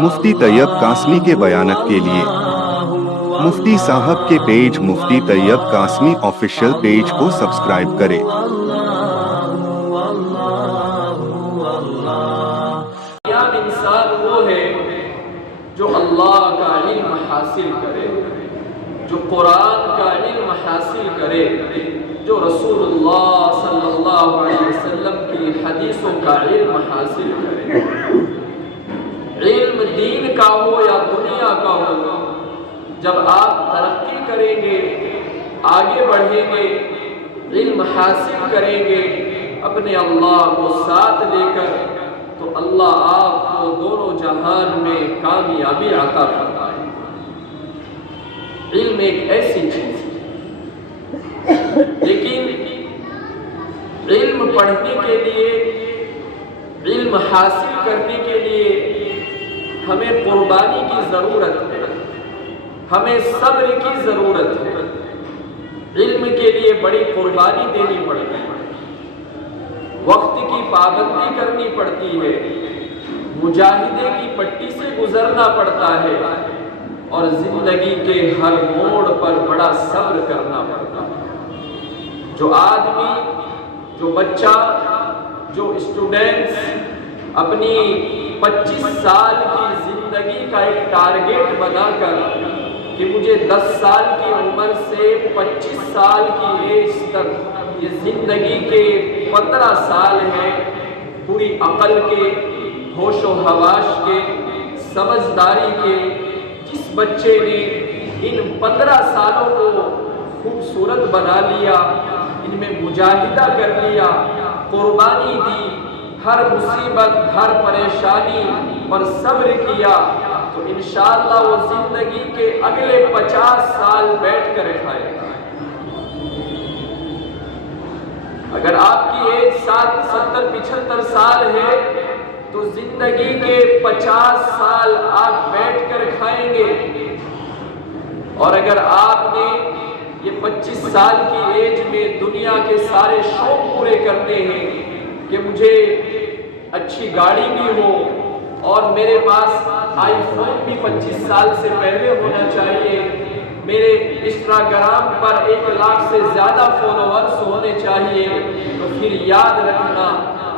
मुफ्ती तैयब कासमी के बयानत के लिए मुफ्ती साहब के पेज मुफ्ती तैयब कासमी ऑफिशियल पेज को सब्सक्राइब करें। इंसान वो है जो अल्लाह का इल्म हासिल करे, जो कुरान का इल्म हासिल करे, जो रसूलुल्लाह सल्लल्लाहु अलैहि वसल्लम की हदीसों का इल्म हासिल करे। इल्म दीन का हो या दुनिया का हो, जब आप तरक्की करेंगे, आगे बढ़ेंगे, इल्म हासिल करेंगे अपने अल्लाह को साथ लेकर, तो अल्लाह आपको दोनों जहान में कामयाबी अता फरमाए। इल्म एक ऐसी चीज है, लेकिन इल्म पढ़ने के लिए, इल्म हासिल करने के लिए हमें कुर्बानी की जरूरत है, हमें सब्र की जरूरत है। इल्म के लिए बड़ी कुर्बानी देनी पड़ती है, वक्त की पाबंदी करनी पड़ती है, मुजाहिदे की पट्टी से गुजरना पड़ता है और जिंदगी के हर मोड़ पर बड़ा सब्र करना पड़ता है। जो आदमी, जो बच्चा, जो स्टूडेंट्स अपनी 25 साल की जिंदगी का एक टारगेट बनाकर कि मुझे 10 साल की उम्र से 25 साल की एज तक, ये जिंदगी के 15 साल हैं, पूरी अकल के, होशो हवास के, समझदारी के, जिस बच्चे ने इन 15 सालों को खूबसूरत बना लिया, इनमें मुजाहिदा कर लिया, कुर्बानी दी, हर मुसीबत, हर परेशानी पर सब्र किया, तो इंशाअल्लाह वो जिंदगी के अगले 50 साल बैठ कर खाएगा। अगर आपकी एज 70, 75 साल है तो जिंदगी के 50 साल आप बैठ कर खाएंगे। और अगर आपने ये 25 साल की एज में दुनिया के सारे शौक पूरे करते हैं कि मुझे अच्छी गाड़ी भी हो और मेरे पास आईफोन भी 25 साल से पहले होना चाहिए, मेरे इंस्टाग्राम पर 1 लाख से ज्यादा फॉलोअर्स होने चाहिए, तो फिर याद रखना,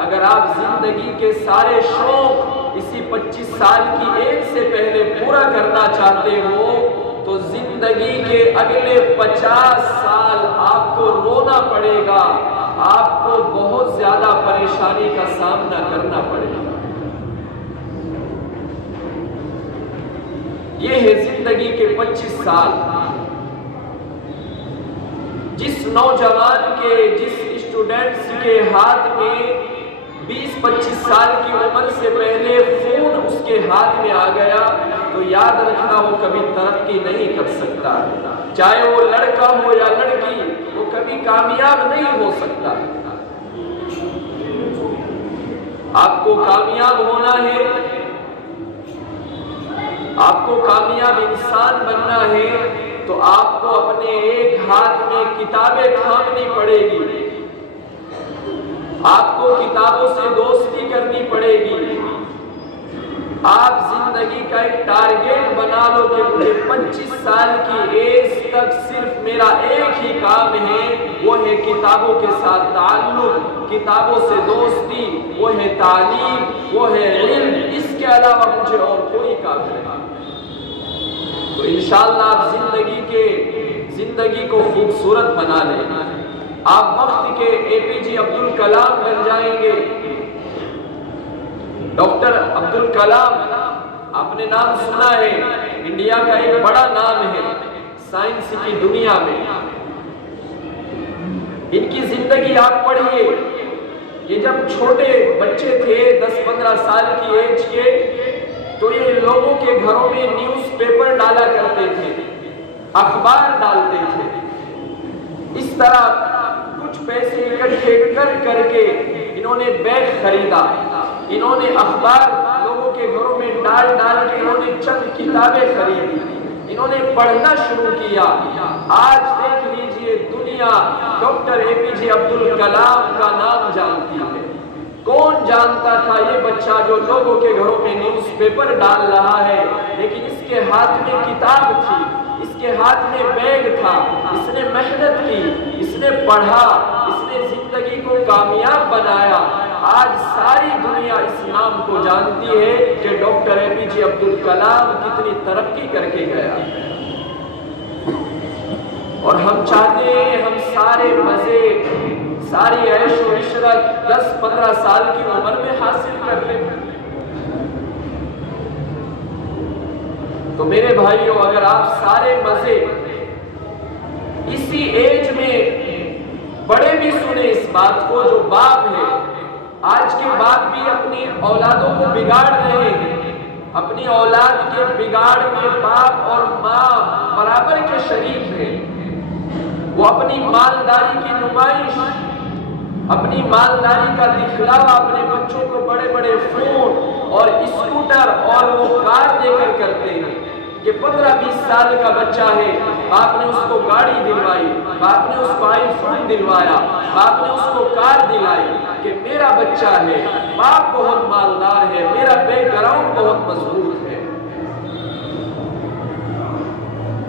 अगर आप जिंदगी के सारे शौक इसी 25 साल की एज से पहले पूरा करना चाहते हो तो जिंदगी के अगले 50 साल आपको रोना पड़ेगा, आपको बहुत ज्यादा परेशानी का सामना करना पड़ेगा। ये है जिंदगी के 25 साल। जिस नौजवान के, जिस स्टूडेंट्स के हाथ में 20-25 साल की उम्र से पहले फोन उसके हाथ में आ गया, तो याद रखना वो कभी तरक्की नहीं कर सकता। चाहे वो लड़का हो या लड़की, वो कभी कामयाब नहीं हो सकता। आपको कामयाब होना है, आपको कामयाब इंसान बनना है, तो आपको अपने एक हाथ में किताबें थामनी पड़ेगी, आपको किताबों से दोस्ती करनी पड़ेगी। आप जिंदगी का एक टारगेट बना लो कि मुझे 25 साल की एज तक सिर्फ मेरा एक ही काम है, वो है किताबों के साथ ताल्लुक, किताबों से दोस्ती, वो है तालीम, वो है इल्म, इसके अलावा मुझे और कोई काम नहीं। तो इंशाअल्लाह आप जिंदगी को खूबसूरत बना लें। आप वक्त के APJ अब्दुल कलाम बन जाएंगे। डॉक्टर अब्दुल कलाम, आपने नाम सुना है, इंडिया का एक बड़ा नाम है साइंस की दुनिया में। इनकी जिंदगी आप पढ़िए, ये जब छोटे बच्चे थे 10-15 साल की एज के, तो ये लोगों के घरों में न्यूज़पेपर डाला करते थे, अखबार डालते थे। इस तरह कुछ पैसे इकट्ठे कर करके इन्होंने बैग खरीदा, इन्होंने अखबार लोगों के घरों में डाल के इन्होंने चंद किताबें खरीदी, इन्होंने पढ़ना शुरू किया। आज देख लीजिए दुनिया डॉक्टर APJ अब्दुल कलाम का नाम जानती है। कौन जानता था ये बच्चा जो लोगों के घरों में न्यूज़पेपर डाल रहा है, लेकिन इसके हाथ में किताब थी, इसके हाथ में बैग था, इसने मेहनत की, इसने पढ़ा, इसने जिंदगी को कामयाब बनाया। आज सारी दुनिया इस नाम को जानती है कि डॉक्टर APJ अब्दुल कलाम कितनी तरक्की करके गया। और हम चाहते हैं हम सारे मजे, सारी ऐश और इशरत 10-15 साल की उम्र में हासिल कर ले। तो मेरे भाइयों, अगर आप सारे मजे इसी एज में, बड़े भी सुने इस बात को, जो बाप है आज के बाप भी अपनी औलादों को बिगाड़ रहे हैं, अपनी औलाद के बिगाड़ में बाप और माँ बराबर के शरीक हैं। वो अपनी मालदारी की नुमाइश, अपनी मालदारी का दिखलावा अपने बच्चों को बड़े बड़े फोन और स्कूटर और वो कार देकर करते हैं। ये 15-20 साल का बच्चा है, बाप ने उसको गाड़ी दिलवाई, बाप ने उसको आईफोन दिलवाया, बाप ने उसको कार दिलाई कि मेरा बच्चा है, बाप बहुत मालदार है, मेरा बैकग्राउंड बहुत मजबूत है।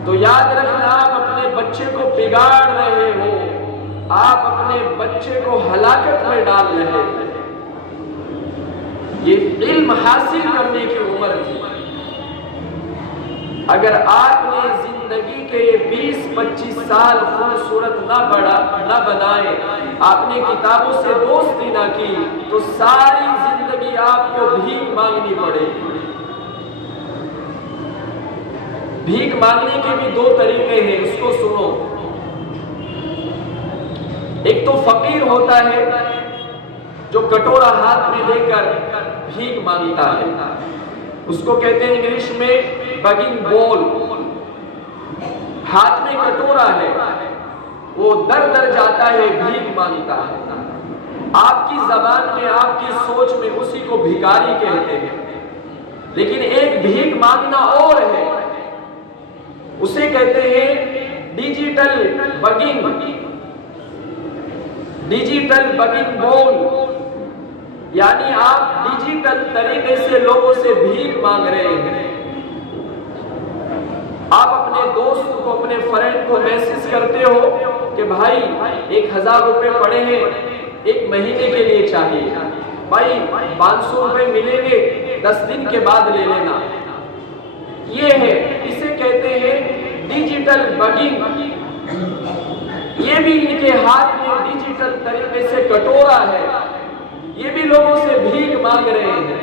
तो याद रखना, आप अपने बच्चे को बिगाड़ रहे हो, आप अपने बच्चे को हलाकत में डाल रहे हो। ये इल्म हासिल करने की उम्र थी। अगर आपने जिंदगी के 20-25 साल खूबसूरत ना बनाए, आपने किताबों से दोस्ती ना की, तो सारी जिंदगी आपको भीख मांगनी पड़ेगी। भीख मांगने के भी 2 तरीके हैं, उसको सुनो। एक तो फकीर होता है जो कटोरा हाथ में लेकर भीख मांगता है, उसको कहते हैं इंग्लिश में बगिंग बोल। हाथ में कटोरा है, वो दर दर जाता है, भीख मांगता है। आपकी जबान में, आपकी सोच में उसी को भिखारी कहते हैं। लेकिन एक भीख मांगना और है, उसे कहते हैं डिजिटल बगिंग बोल। यानी आप डिजिटल तरीके से लोगों से भीख मांग रहे हैं। आप अपने दोस्त को, अपने फ्रेंड को मैसेज करते हो कि भाई 1000 रुपए पड़े हैं, 1 महीने के लिए चाहिए, भाई 500 रुपए मिलेंगे, 10 दिन के बाद ले लेना। ये है, इसे कहते हैं डिजिटल बगिंग। ये भी इनके हाथ में डिजिटल तरीके से कटोरा है, ये भी लोगों से भीख मांग रहे हैं।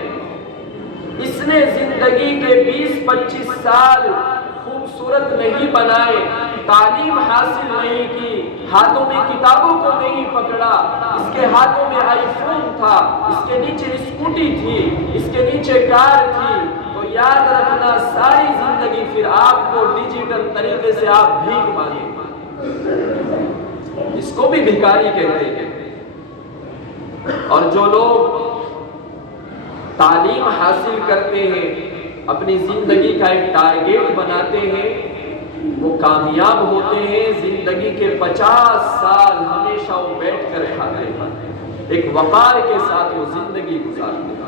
इसने जिंदगी के 20-25 साल खूबसूरत नहीं बनाए, तालीम हासिल नहीं की, हाथों में किताबों को नहीं पकड़ा, इसके हाथों में आईफोन था, इसके नीचे स्कूटी थी, इसके नीचे कार थी। तो याद रखना, सारी जिंदगी फिर आपको डिजिटल तरीके से आप भीख मांगे, इसको भी भिखारी कहते हैं। और जो लोग तालीम हासिल करते हैं, अपनी जिंदगी का एक टारगेट बनाते हैं, वो कामयाब होते हैं। जिंदगी के 50 साल हमेशा वो बैठ कर खाते हैं, एक वकार के साथ वो जिंदगी गुजारते हैं।